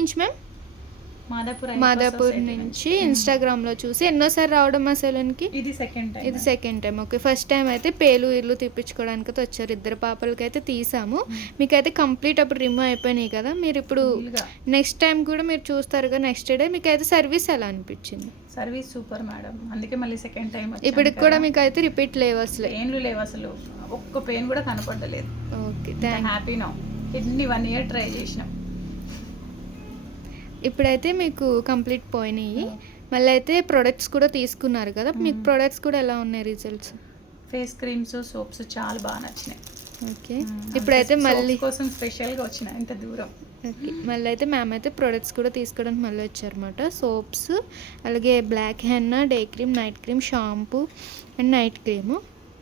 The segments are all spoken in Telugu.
మ్యామ్ మాదాపూర్ నుంచి ఇన్స్టాగ్రామ్లో చూసి ఎన్నోసారి రావడం మా సెలూన్కి? ఇది second time. Okay, first time అయితే పేలు ఇల్లు తీపించుకోవడానికి అయితే వచ్చారు. ఇద్దరు పాపలకి అయితే తీసాము. మీకైతే కంప్లీట్ అప్పుడు రిమూవ్ అయిపోయినాయి కదా, మీరు ఇప్పుడు నెక్స్ట్ టైం కూడా మీరు చూస్తారు కదా, నెక్స్ట్ డే మీకు అయితే సర్వీస్ ఎలా అనిపించింది? సర్వీస్ సూపర్ మేడం, అందుకే మళ్ళీ సెకండ్ టైం ఇప్పటికి కూడా మీకు అయితే రిపీట్ లేవు అసలు? పెయిన్లు లేవు అసలు, ఒక్క పెయిన్ కూడా కనపడలేదు. Okay, happy now. Kidney 1 year try చేసినాం, ఇప్పుడైతే మీకు కంప్లీట్ పోయినాయి. మళ్ళీ అయితే ప్రొడక్ట్స్ కూడా తీసుకున్నారు కదా, మీకు ప్రొడక్ట్స్ కూడా ఎలా ఉన్నాయి రిజల్ట్స్? ఫేస్ క్రీమ్స్, సోప్స్ చాలా బాగా నచ్చినాయి. ఓకే, ఇప్పుడైతే మళ్ళీ కోసం స్పెషల్గా వచ్చిన ఇంత దూరం. ఓకే, మళ్ళీ అయితే మ్యామ్ అయితే ప్రొడక్ట్స్ కూడా తీసుకోవడానికి మళ్ళీ వచ్చారన్నమాట. సోప్స్, అలాగే black henna, day cream, night cream, shampoo and night cream,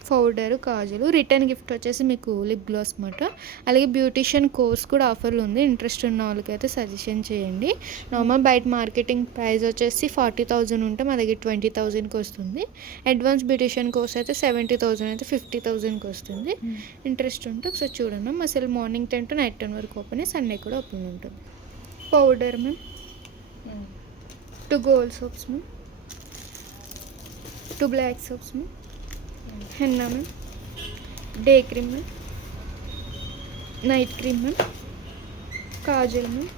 powder, కాజులు. రిటర్న్ గిఫ్ట్ వచ్చేసి మీకు లిప్ గ్లాస్ అన్నమాట. అలాగే బ్యూటిషియన్ కోర్స్ కూడా ఆఫర్లు ఉంది. ఇంట్రెస్ట్ ఉన్న వాళ్ళకైతే సజెషన్ చేయండి. నార్మల్ బయట మార్కెటింగ్ ప్రైస్ వచ్చేసి 40,000 ఉంటే మా దగ్గర 20,000కి వస్తుంది. అడ్వాన్స్ బ్యూటిషియన్ కోర్స్ అయితే 70,000 అయితే 50,000కి వస్తుంది. ఇంట్రెస్ట్ ఉంటే ఒకసారి చూడండి. అసలు మార్నింగ్ 10 to నైట్ 10 వరకు ఓపెన్, సండే కూడా ఓపెన్ ఉంటుంది. Powder ma'am, 2 gold soaps ma'am, 2 black soaps ma'am, henna ma'am, day cream ma'am, night cream ma'am, kajal ma'am,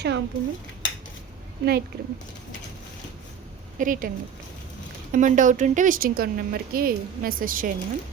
shampoo ma'am, night cream. Return gift. ఏమైనా డౌట్ ఉంటే విజిటింగ్ కార్డ్ నెంబర్కి మెసేజ్ చేయండి మ్యామ్.